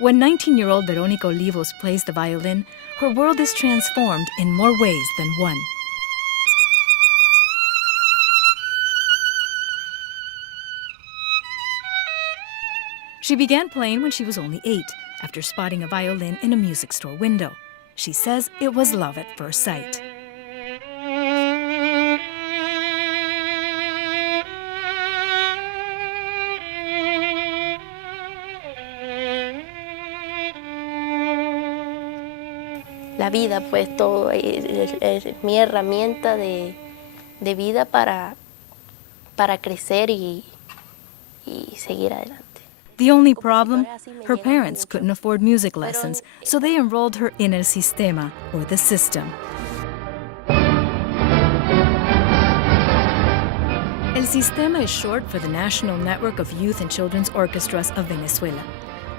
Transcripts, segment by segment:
When 19-year-old Verónica Olivos plays the violin, her world is transformed in more ways than one. She began playing when she was only 8, after spotting a violin in a music store window. She says it was love at first sight. La vida, pues todo es mi herramienta de vida para crecer y seguir adelante. The only problem, her parents couldn't afford music lessons, so they enrolled her in el sistema, or the system. El Sistema is short for the National Network of Youth and Children's Orchestras of Venezuela.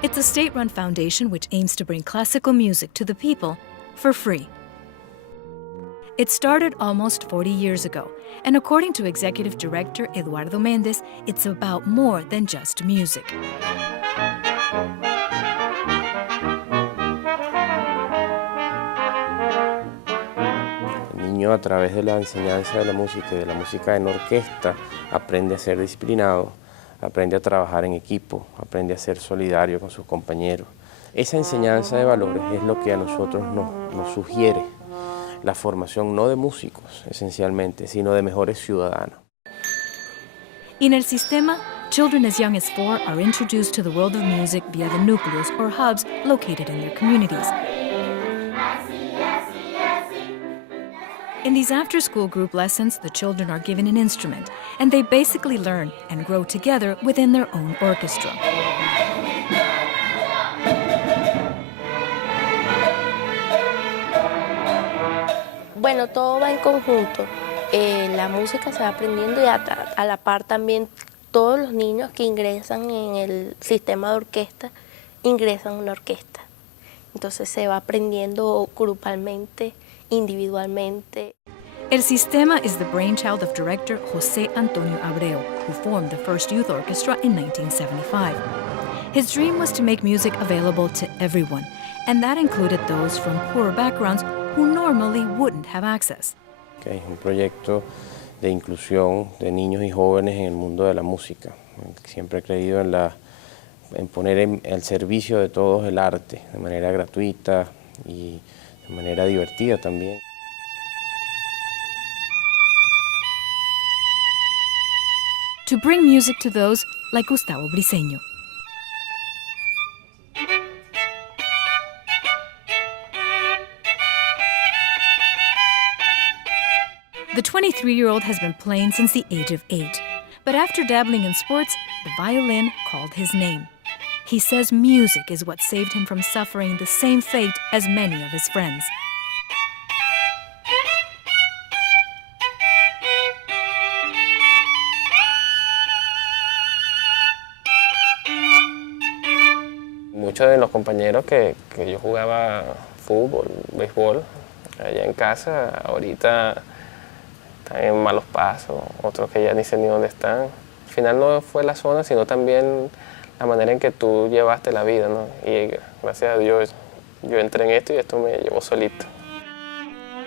It's a state-run foundation which aims to bring classical music to the people for free. It started almost 40 years ago, and according to Executive Director Eduardo Méndez, it's about more than just music. El niño, a través de la enseñanza de la música y de la música en orquesta, aprende a ser disciplinado, aprende a trabajar en equipo, aprende a ser solidario con sus compañeros. Esa enseñanza de valores es lo que a nosotros nos sugiere la formación no de músicos, esencialmente, sino de mejores ciudadanos. In el sistema, children as young as 4 are introduced to the world of music via the núcleos or hubs located in their communities. In these after-school group lessons, the children are given an instrument, and they basically learn and grow together within their own orchestra. Bueno, todo va en conjunto. La música se va aprendiendo y a la par también todos los niños que ingresan en el sistema de orquesta ingresan a una orquesta. Entonces se va aprendiendo grupalmente, individualmente. El Sistema is the brainchild of director José Antonio Abreu, who formed the first youth orchestra in 1975. His dream was to make music available to everyone, and that included those from poorer backgrounds who normally wouldn't have access. Es un proyecto de inclusión de niños y jóvenes en el mundo de la música. Siempre he creído en poner al servicio de todos el arte, de manera gratuita y de manera divertida también. To bring music to those like Gustavo Briseño. The 23-year-old has been playing since the age of 8, but after dabbling in sports, the violin called his name. He says music is what saved him from suffering the same fate as many of his friends. Muchos de los compañeros que yo jugaba fútbol, béisbol, allá en casa, ahorita están en malos pasos, otros que ya ni sé ni dónde están. Al final no fue la zona, sino también la manera en que tú llevaste la vida, ¿no? Y gracias a Dios yo entré en esto y esto me llevó solito.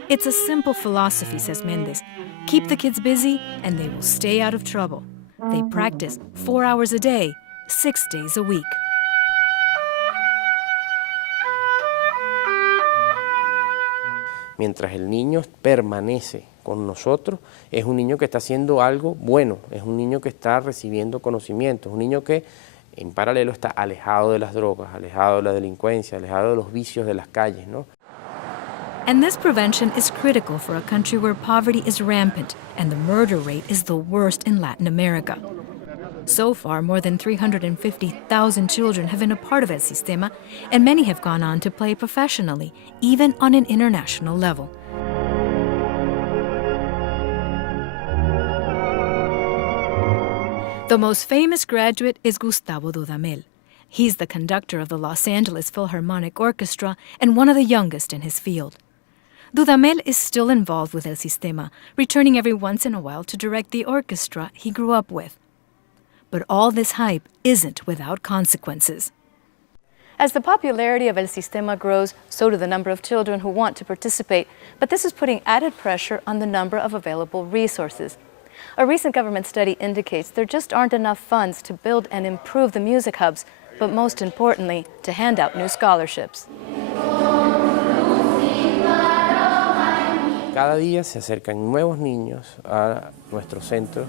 It's a simple philosophy, says Méndez. Keep the kids busy and they will stay out of trouble. They practice 4 hours a day, 6 days a week. Mientras el niño permanece con nosotros, es un niño que está haciendo algo bueno, es un niño que está recibiendo conocimiento, es un niño que en paralelo está alejado de las drogas, alejado de la delincuencia, alejado de los vicios de las calles, ¿no? And this prevention is critical for a country where poverty is rampant and the murder rate is the worst in Latin America. So far, more than 350,000 children have been a part of El Sistema, and many have gone on to play professionally, even on an international level. The most famous graduate is Gustavo Dudamel. He's the conductor of the Los Angeles Philharmonic Orchestra and one of the youngest in his field. Dudamel is still involved with El Sistema, returning every once in a while to direct the orchestra he grew up with. But all this hype isn't without consequences. As the popularity of El Sistema grows, so do the number of children who want to participate, but this is putting added pressure on the number of available resources. A recent government study indicates there just aren't enough funds to build and improve the music hubs, but most importantly, to hand out new scholarships. Cada día se acercan nuevos niños a nuestros centros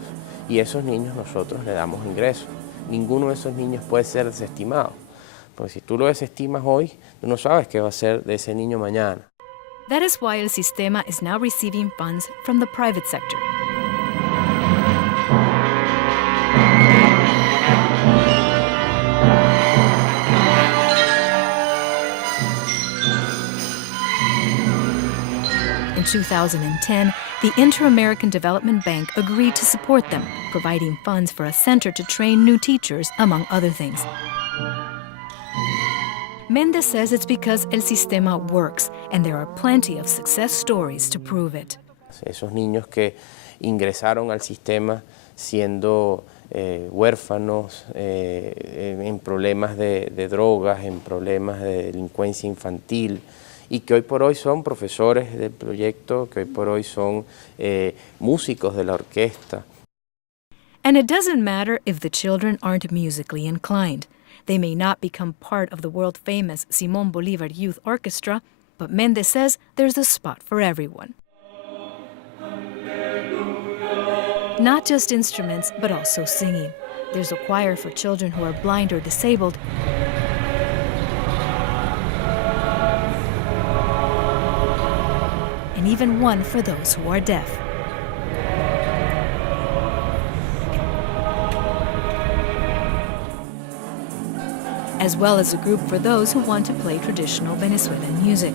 y esos niños nosotros le damos ingresos. Ninguno de esos niños puede ser desestimado, porque si tú lo desestimas hoy, tú no sabes qué va a ser de ese niño mañana. That is why El Sistema is now receiving funds from the private sector. In 2010, the Inter-American Development Bank agreed to support them, providing funds for a center to train new teachers, among other things. Mendez says it's because El Sistema works, and there are plenty of success stories to prove it. Esos niños que ingresaron al sistema siendo huérfanos, en problemas de drogas, en problemas de delincuencia infantil, y que hoy por hoy son profesores del proyecto, que hoy por hoy son músicos de la orquesta. And it doesn't matter if the children aren't musically inclined. They may not become part of the world-famous Simón Bolívar Youth Orchestra, but Mendez says there's a spot for everyone. Not just instruments, but also singing. There's a choir for children who are blind or disabled, and even one for those who are deaf. As well as a group for those who want to play traditional Venezuelan music.